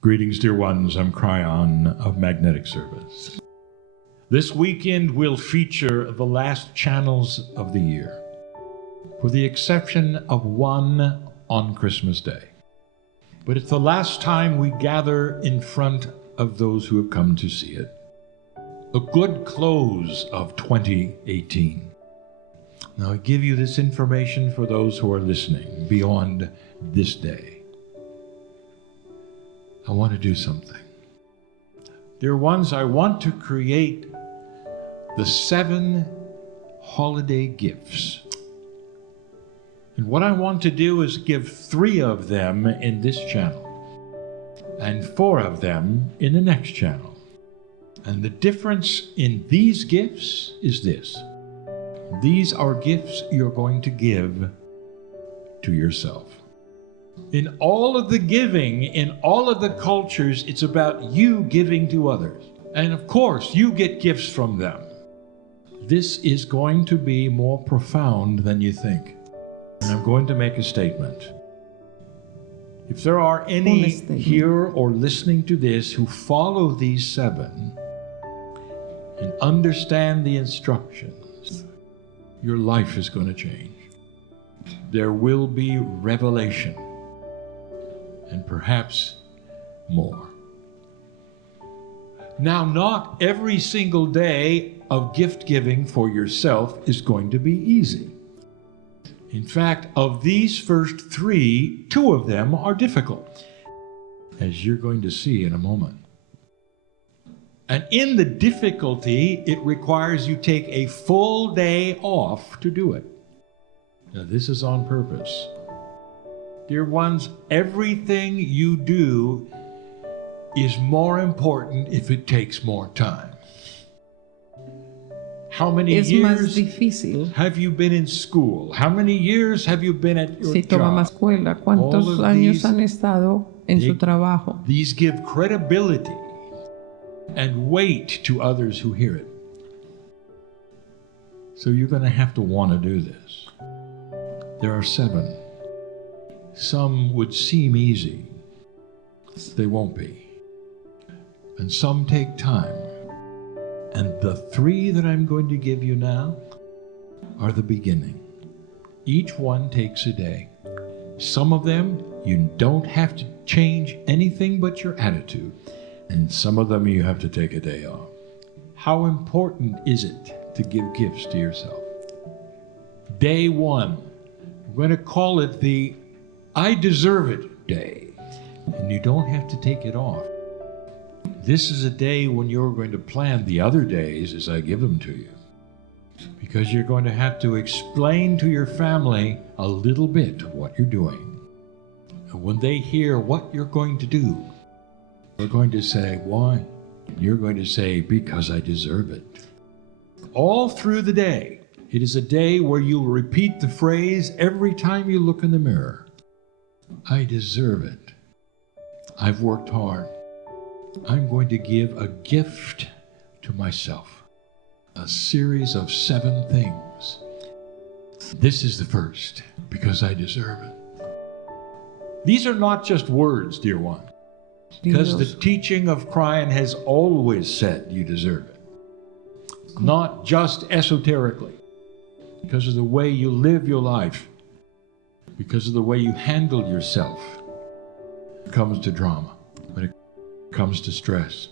Greetings, dear ones. I'm Kryon of Magnetic Service. This weekend will feature the last channels of the year, with the exception of one on Christmas Day. But it's the last time we gather in front of those who have come to see it. A good close of 2018. Now, I give you this information for those who are listening beyond this day. I want to do something. Dear ones, I want to create the 7 holiday gifts. And what I want to do is give 3 of them in this channel and 4 of them in the next channel. And the difference in these gifts is this. These are gifts you're going to give to yourself. In all of the giving, in all of the cultures, it's about you giving to others. And of course, you get gifts from them. This is going to be more profound than you think. And I'm going to make a statement. If there are any here or listening to this who follow these 7 and understand the instructions, your life is going to change. There will be revelation, and perhaps more. Now, not every single day of gift giving for yourself is going to be easy. In fact, of these first 3, 2 of them are difficult, as you're going to see in a moment. And in the difficulty, it requires you take a full day off to do it. Now, this is on purpose. Dear ones, everything you do is more important if it takes more time. How many years have you been in school? How many years have you been at your job? Toma más escuela. ¿Cuántos años han estado en su trabajo? These give credibility and weight to others who hear it. So you're going to have to want to do this. There are 7. Some would seem easy. They won't be. And some take time. And the 3 that I'm going to give you now are the beginning. Each one takes a day. Some of them, you don't have to change anything but your attitude. And some of them, you have to take a day off. How important is it to give gifts to yourself? Day 1, we're going to call it the I Deserve It Day. And you don't have to take it off. This is a day when you're going to plan the other days as I give them to you. Because you're going to have to explain to your family a little bit of what you're doing. And when they hear what you're going to do, they're going to say, why? You're going to say, because I deserve it. All through the day, it is a day where you'll repeat the phrase every time you look in the mirror. I deserve it. I've worked hard. I'm going to give a gift to myself. A series of 7 things. This is the first, because I deserve it. These are not just words, dear one. Because the teaching of Kryon has always said you deserve it. Not just esoterically. Because of the way you live your life. Because of the way you handle yourself. When it comes to drama. When it comes to stress.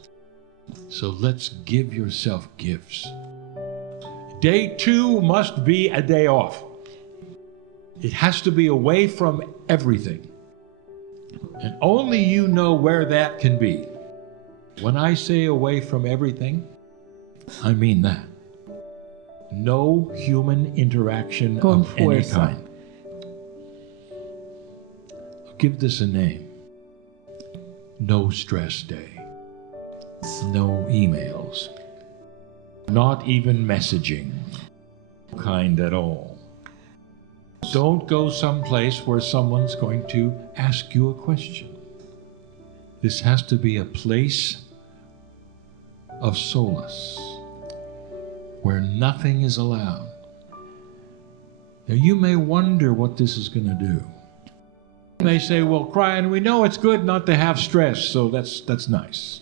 So let's give yourself gifts. Day 2 must be a day off. It has to be away from everything. And only you know where that can be. When I say away from everything, I mean that. No human interaction of any kind. I'll give this a name. No stress day. No emails. Not even messaging. Kind at all. Don't go someplace where someone's going to ask you a question. This has to be a place of solace, where nothing is allowed. Now you may wonder what this is going to do. They say, well, Kryon, we know it's good not to have stress, so that's nice.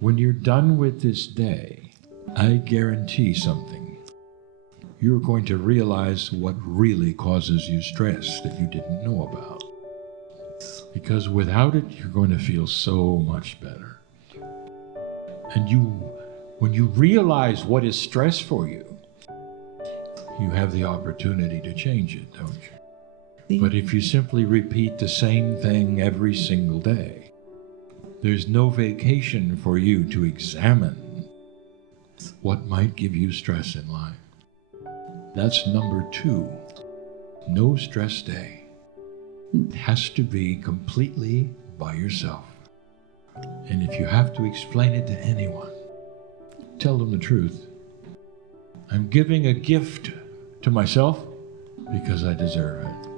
When you're done with this day, I guarantee something. You're going to realize what really causes you stress that you didn't know about. Because without it, you're going to feel so much better. And when you realize what is stress for you, you have the opportunity to change it, don't you? But if you simply repeat the same thing every single day, there's no vacation for you to examine what might give you stress in life. That's number 2. No stress day. It has to be completely by yourself. And if you have to explain it to anyone, tell them the truth. I'm giving a gift to myself because I deserve it.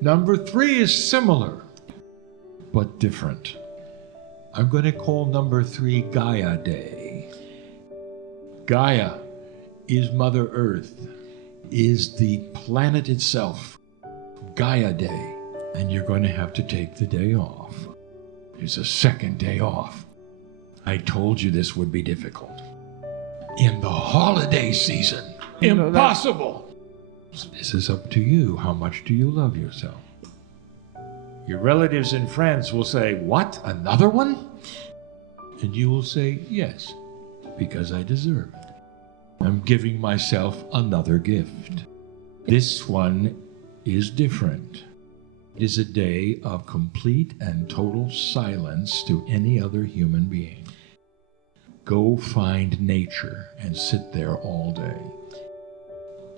Number 3 is similar, but different. I'm going to call number 3 Gaia Day. Gaia is Mother Earth, is the planet itself. Gaia Day. And you're going to have to take the day off. There's a second day off. I told you this would be difficult. In the holiday season. Impossible! This is up to you. How much do you love yourself? Your relatives in France will say, what? Another one? And you will say, yes, because I deserve it. I'm giving myself another gift. This one is different. It is a day of complete and total silence to any other human being. Go find nature and sit there all day.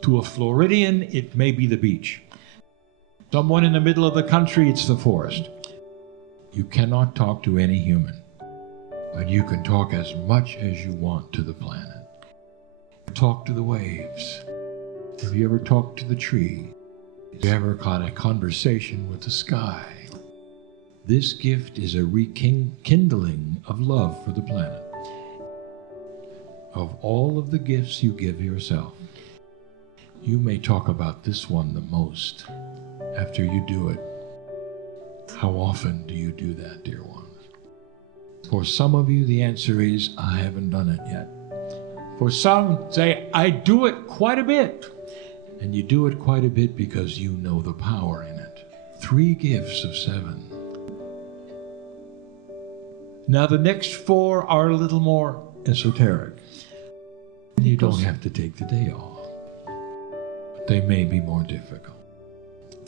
To a Floridian, it may be the beach. Someone in the middle of the country, it's the forest. You cannot talk to any human, but you can talk as much as you want to the planet. Talk to the waves. Have you ever talked to the tree? Have you ever had a conversation with the sky? This gift is a rekindling of love for the planet. Of all of the gifts you give yourself, you may talk about this one the most after you do it. How often do you do that, dear ones? For some of you, the answer is, I haven't done it yet. For some, say, I do it quite a bit. And you do it quite a bit because you know the power in it. 3 gifts of 7. Now the next 4 are a little more esoteric. You don't have to take the day off. But they may be more difficult.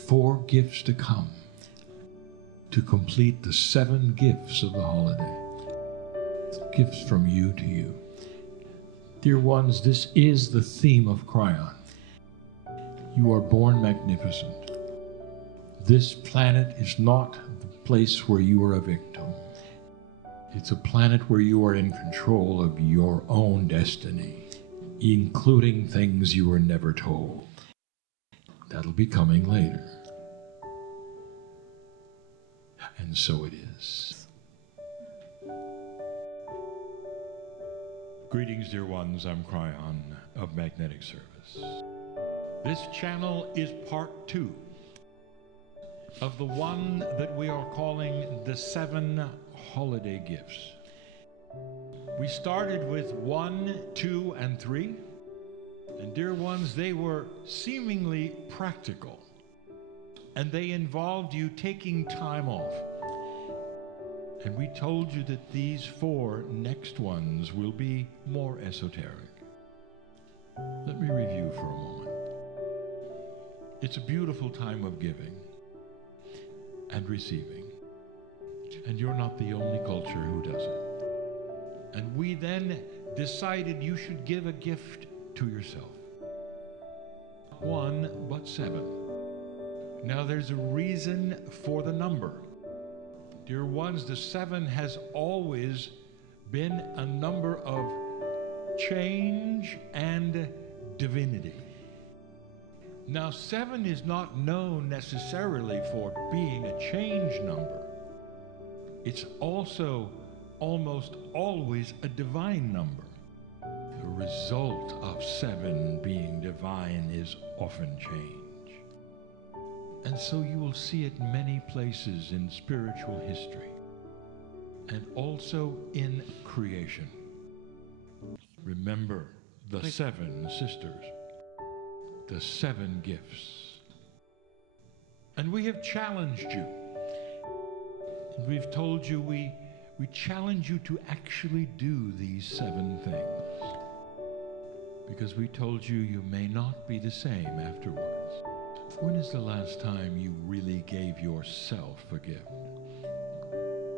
4 gifts to come to complete the 7 gifts of the holiday. Gifts from you to you. Dear ones, this is the theme of Kryon. You are born magnificent. This planet is not the place where you are a victim. It's a planet where you are in control of your own destiny, including things you were never told. That'll be coming later. And so it is. Greetings, dear ones. I'm Kryon of Magnetic Service. This channel is part 2 of the one that we are calling the 7 holiday gifts. We started with 1, 2, and 3. And dear ones, they were seemingly practical. And they involved you taking time off. And we told you that these 4 next ones will be more esoteric. Let me review for a moment. It's a beautiful time of giving and receiving. And you're not the only culture who does it. And we then decided you should give a gift to yourself. 1, but 7. Now there's a reason for the number. Dear ones, the 7 has always been a number of change and divinity. Now, 7 is not known necessarily for being a change number. It's also almost always a divine number. The result of 7 being divine is often change. And so you will see it many places in spiritual history and also in creation. Remember the 7 sisters, the 7 gifts. And we have challenged you. And we've told you we challenge you to actually do these 7 things. Because we told you you may not be the same afterwards. When is the last time you really gave yourself a gift?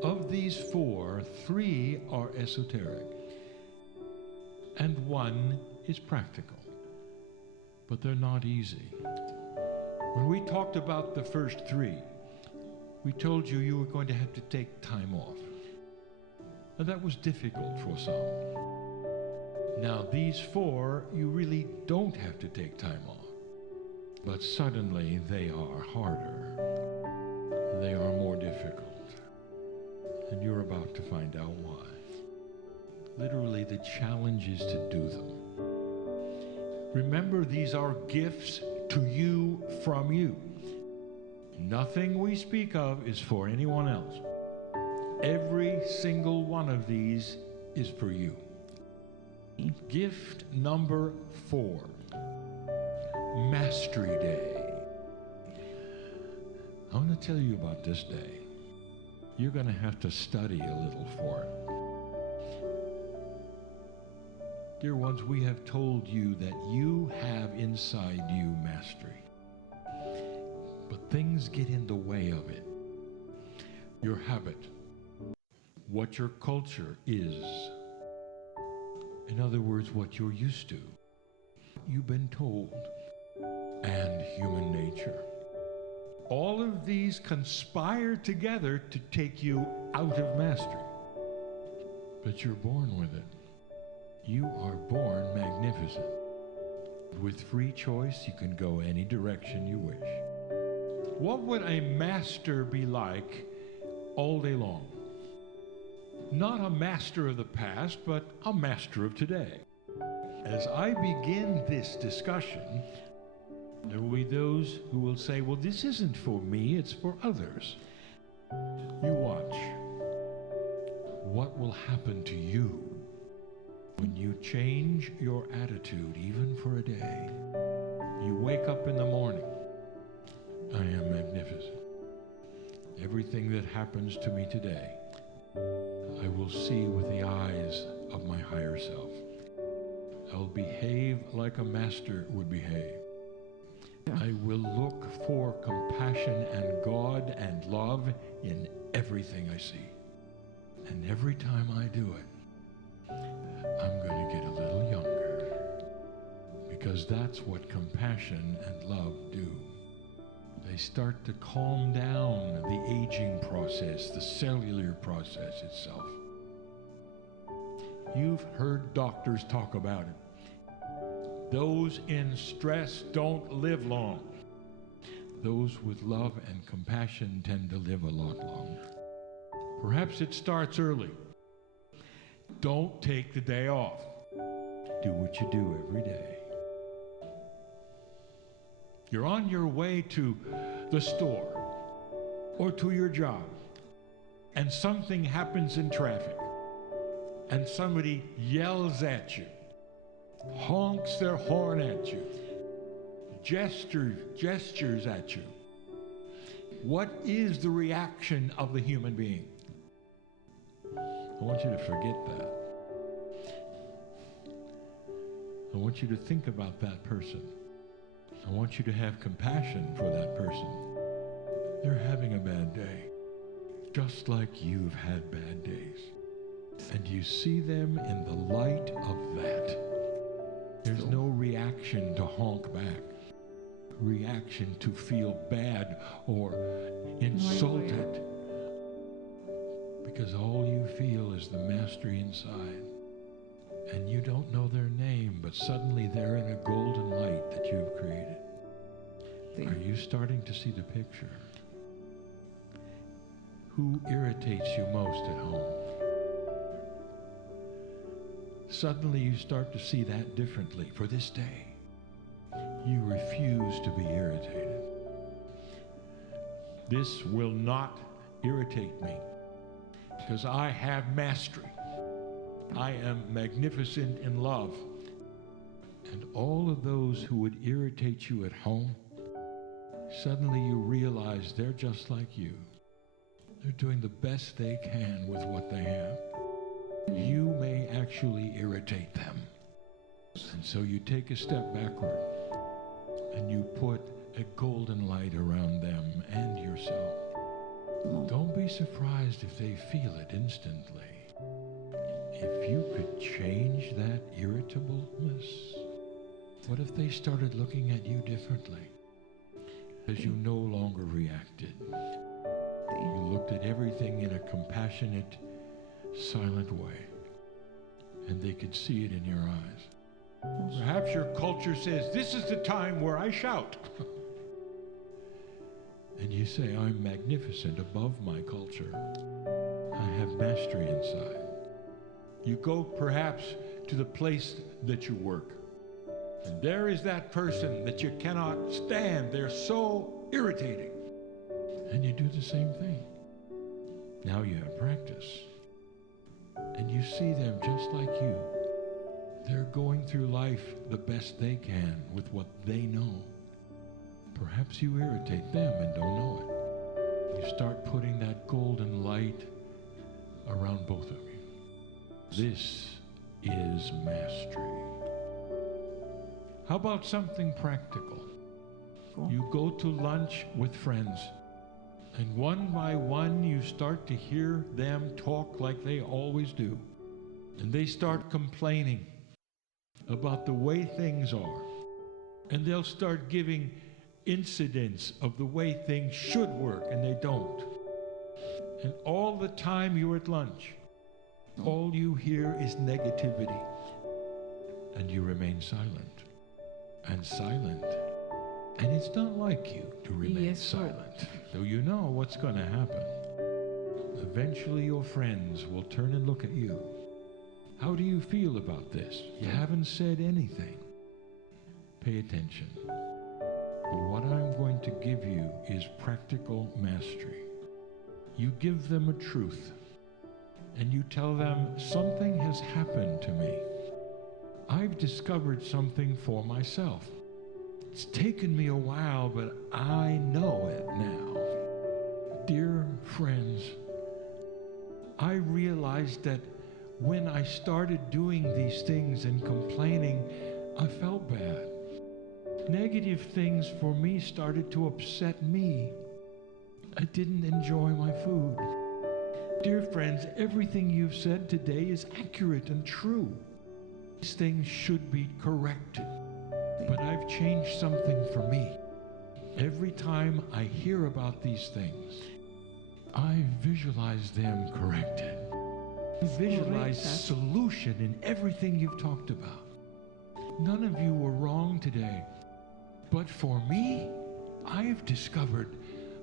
Of these 4, 3 are esoteric, and 1 is practical. But they're not easy. When we talked about the first 3, we told you you were going to have to take time off. And that was difficult for some. Now these 4, you really don't have to take time off. But suddenly they are harder. They are more difficult. And you're about to find out why. Literally, the challenge is to do them. Remember, these are gifts to you from you. Nothing we speak of is for anyone else. Every single one of these is for you. Gift number 4. Mastery Day. I want to tell you about this day. You're going to have to study a little for it. Dear ones, we have told you that you have inside you mastery. But things get in the way of it. Your habit, what your culture is. In other words, what you're used to. You've been told. And human nature. All of these conspire together to take you out of mastery. But you're born with it. You are born magnificent. With free choice, you can go any direction you wish. What would a master be like all day long? Not a master of the past, but a master of today. As I begin this discussion, there will be those who will say, well, this isn't for me, it's for others. You watch. What will happen to you when you change your attitude, even for a day? You wake up in the morning. I am magnificent. Everything that happens to me today, I will see with the eyes of my higher self. I'll behave like a master would behave. I will look for compassion and God and love in everything I see. And every time I do it, I'm going to get a little younger. Because that's what compassion and love do. They start to calm down the aging process, the cellular process itself. You've heard doctors talk about it. Those in stress don't live long. Those with love and compassion tend to live a lot longer. Perhaps it starts early. Don't take the day off. Do what you do every day. You're on your way to the store or to your job, and something happens in traffic, and somebody yells at you, honks their horn at you, gestures at you. What is the reaction of the human being? I want you to forget that. I want you to think about that person. I want you to have compassion for that person. They're having a bad day, just like you've had bad days. And you see them in the light of that. There's no reaction to honk back, reaction to feel bad or insulted, because all you feel is the mastery inside. And you don't know their name, but suddenly they're in a golden light that you've created. Are you starting to see the picture? Who irritates you most at home? Suddenly you start to see that differently for this day. You refuse to be irritated. This will not irritate me because I have mastery. I am magnificent in love. And all of those who would irritate you at home, suddenly you realize they're just like you. They're doing the best they can with what they have. You may actually irritate them. And so you take a step backward and you put a golden light around them and yourself. Don't be surprised if they feel it instantly. If you could change that irritableness, what if they started looking at you differently? Because you no longer reacted. You looked at everything in a compassionate, silent way, and they could see it in your eyes. Perhaps your culture says, this is the time where I shout. And you say, I'm magnificent above my culture. I have mastery inside. You go perhaps to the place that you work, and there is that person that you cannot stand. They're so irritating. And you do the same thing. Now you have practice. And you see them just like you. They're going through life the best they can with what they know. Perhaps you irritate them and don't know it. You start putting that golden light around both of you. This is mastery. How about something practical? Cool. You go to lunch with friends, and one by one you start to hear them talk like they always do. And they start complaining about the way things are. And they'll start giving incidents of the way things should work, and they don't. And all the time you're at lunch, all you hear is negativity. And you remain silent. And silent. And it's not like you to remain silent. So you know what's going to happen. Eventually your friends will turn and look at you. How do you feel about this? You haven't said anything. Pay attention. But what I'm going to give you is practical mastery. You give them a truth, and you tell them, something has happened to me. I've discovered something for myself. It's taken me a while, but I know it now. Dear friends, I realized that when I started doing these things and complaining, I felt bad. Negative things for me started to upset me. I didn't enjoy my food. Dear friends, everything you've said today is accurate and true. These things should be corrected. But I've changed something for me. Every time I hear about these things, I visualize them corrected. I visualize solution in everything you've talked about. None of you were wrong today. But for me, I've discovered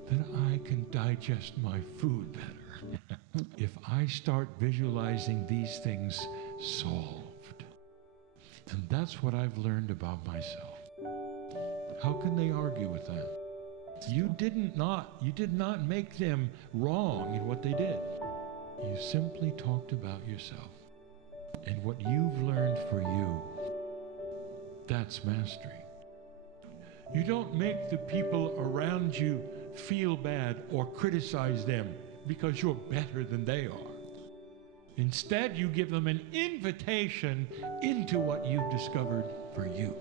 that I can digest my food better. If I start visualizing these things solved. And that's what I've learned about myself. How can they argue with that? You did not make them wrong in what they did. You simply talked about yourself. And what you've learned for you, that's mastery. You don't make the people around you feel bad or criticize them because you're better than they are. Instead, you give them an invitation into what you've discovered for you.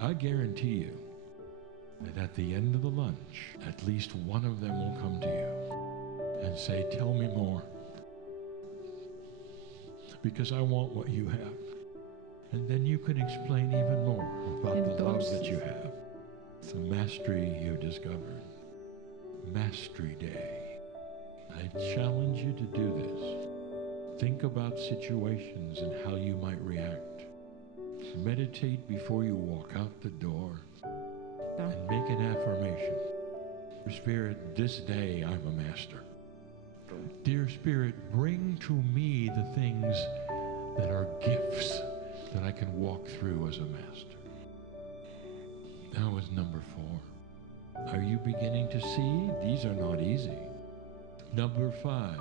I guarantee you that at the end of the lunch, at least one of them will come to you and say, tell me more, because I want what you have. And then you can explain even more about the love that you have, the mastery you discovered. Mastery Day. I challenge you to do this. Think about situations and how you might react. Meditate before you walk out the door and make an affirmation. Dear Spirit, this day I'm a master. Dear Spirit, bring to me the things that are gifts that I can walk through as a master. That was number 4. Are you beginning to see? These are not easy. Number 5,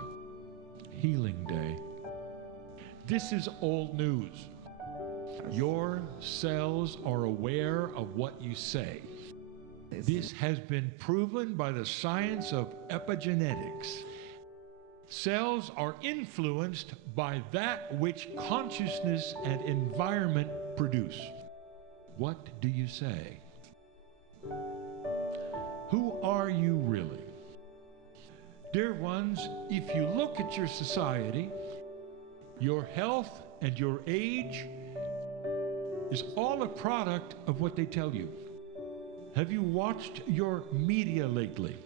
Healing Day. This is old news. Your cells are aware of what you say. This has been proven by the science of epigenetics. Cells are influenced by that which consciousness and environment produce. What do you say? Who are you really? Dear ones, if you look at your society, your health and your age is all a product of what they tell you. Have you watched your media lately?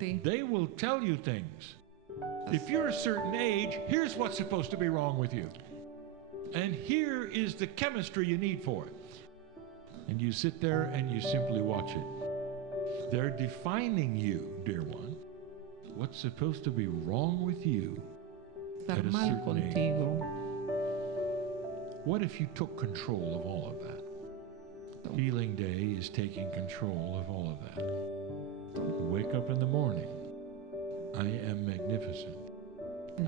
They will tell you things. If you're a certain age, here's what's supposed to be wrong with you. And here is the chemistry you need for it. And you sit there and you simply watch it. They're defining you, dear one. What's supposed to be wrong with you at a certain age. What if you took control of all of that? Healing Day is taking control of all of that. You wake up in the morning. I am magnificent.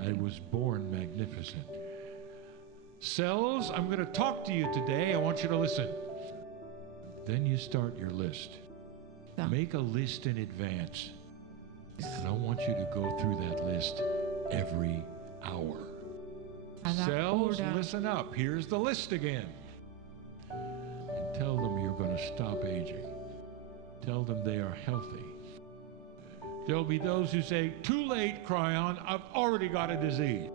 I was born magnificent. Cells, I'm going to talk to you today. I want you to listen. Then you start your list. Make a list in advance. And I want you to go through that list every hour. Cells, listen up. Here's the list again. And tell them you're going to stop aging. Tell them they are healthy. There'll be those who say, too late, Kryon, I've already got a disease.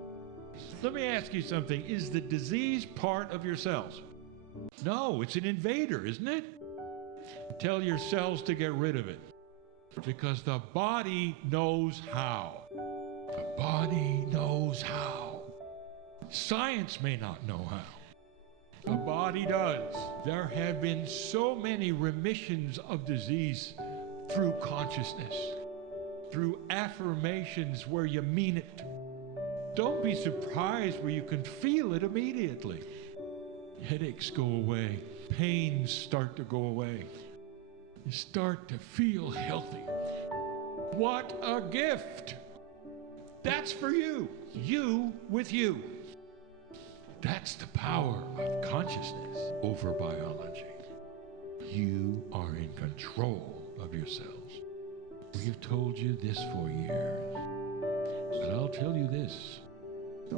Let me ask you something. Is the disease part of your cells? No, it's an invader, isn't it? Tell your cells to get rid of it. Because the body knows how. The body knows how. Science may not know how. The body does. There have been so many remissions of disease through consciousness, through affirmations where you mean it. Don't be surprised where you can feel it immediately. Headaches go away. Pains start to go away. You start to feel healthy. What a gift! That's for you. You with you. That's the power of consciousness over biology. You are in control of yourselves. We have told you this for years. But I'll tell you this.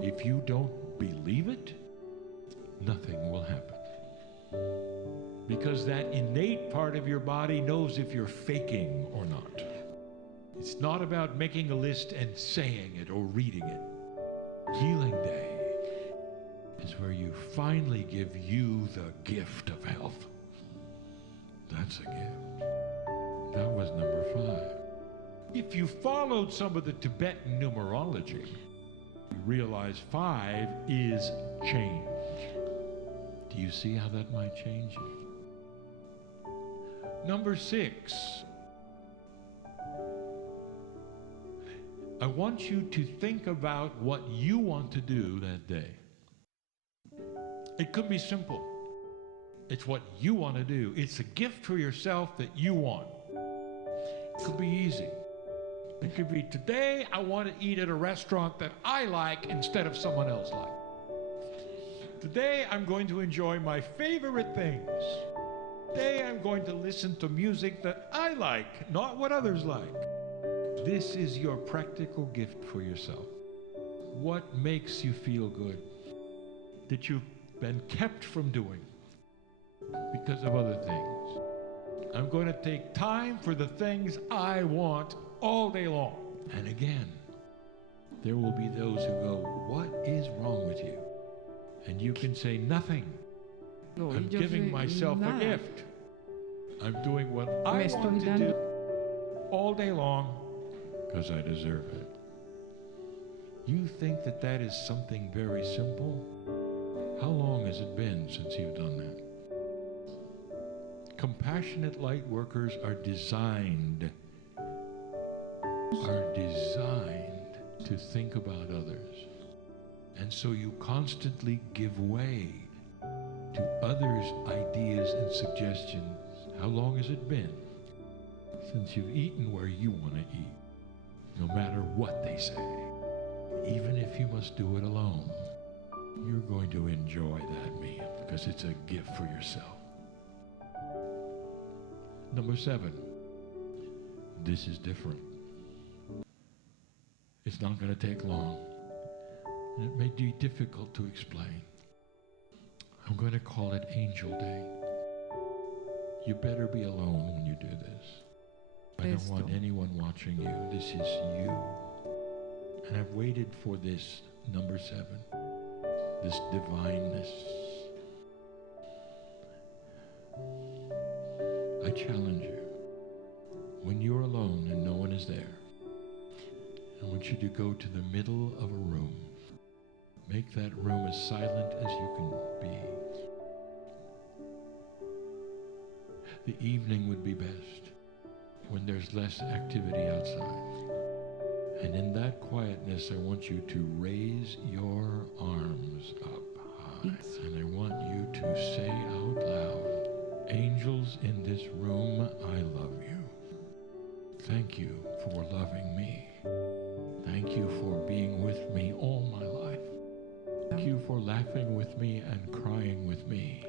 If you don't believe it, nothing will happen. Because that innate part of your body knows if you're faking or not. It's not about making a list and saying it or reading it. Healing Day is where you finally give you the gift of health. That's a gift. That was number 5. If you followed some of the Tibetan numerology, you realize 5 is change. Do you see how that might change you? Number 6. I want you to think about what you want to do that day. It could be simple. It's what you want to do. It's a gift for yourself that you want. It could be easy. It could be, today I want to eat at a restaurant that I like instead of someone else like. Today I'm going to enjoy my favorite things. Today I'm going to listen to music that I like, not what others like. This is your practical gift for yourself. What makes you feel good that you've been kept from doing because of other things? I'm going to take time for the things I want all day long. And again, there will be those who go, what is wrong with you? And you can say, nothing. I'm giving myself a gift. I'm doing what I want to do all day long because I deserve it. You think that that is something very simple? How long has it been since you've done that? Compassionate light workers are designed to think about others. And so you constantly give way to others' ideas and suggestions. How long has it been since you've eaten where you want to eat, no matter what they say, even if you must do it alone, you're going to enjoy that meal because it's a gift for yourself. Number 7, this is different. It's not going to take long, and it may be difficult to explain. I'm going to call it Angel Day. You better be alone when you do this. I don't want anyone watching you. This is you. And I've waited for this, number 7, this divineness. I challenge you, when you're alone and no one is there, I want you to go to the middle of a room. Make that room as silent as you can be. The evening would be best when there's less activity outside. And in that quietness, I want you to raise your arms up high. And I want you to say out loud, angels in this room, I love you. Thank you for loving me. Thank you for being with me all my life. Thank you for laughing with me and crying with me.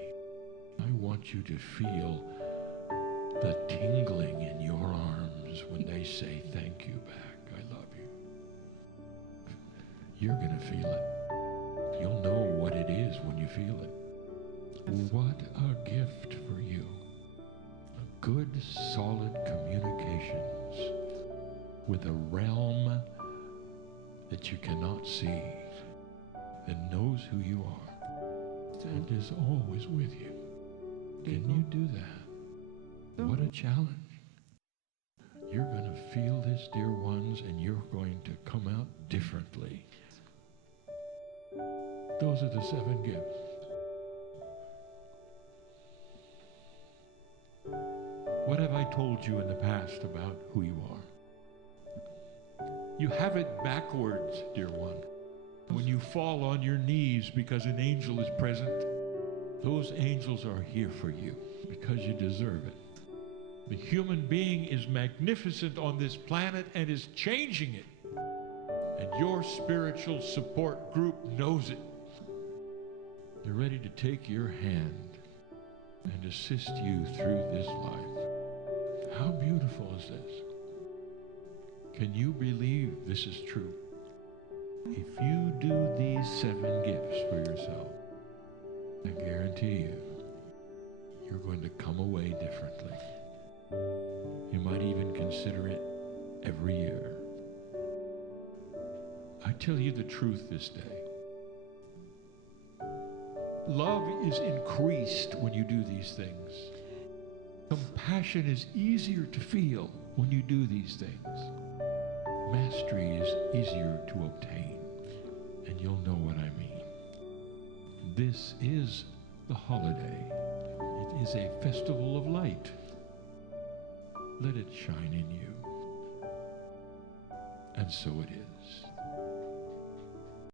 I want you to feel the tingling in your arms when they say thank you back. I love you. You're going to feel it. You'll know what it is when you feel it. What a gift for you. A good, solid communications with a realm that you cannot see, that knows who you are, and is always with you. Can you do that? What a challenge. You're going to feel this, dear ones, and you're going to come out differently. Those are the 7 gifts. What have I told you in the past about who you are? You have it backwards, dear one. When you fall on your knees because an angel is present, those angels are here for you because you deserve it. The human being is magnificent on this planet and is changing it. And your spiritual support group knows it. They're ready to take your hand and assist you through this life. How beautiful is this? Can you believe this is true? If you do these 7 gifts for yourself, I guarantee you, you're going to come away differently. You might even consider it every year. I tell you the truth this day. Love is increased when you do these things. Compassion is easier to feel when you do these things. Mastery is easier to obtain, and you'll know what I mean. This is the holiday. It is a festival of light. Let it shine in you. And so it is.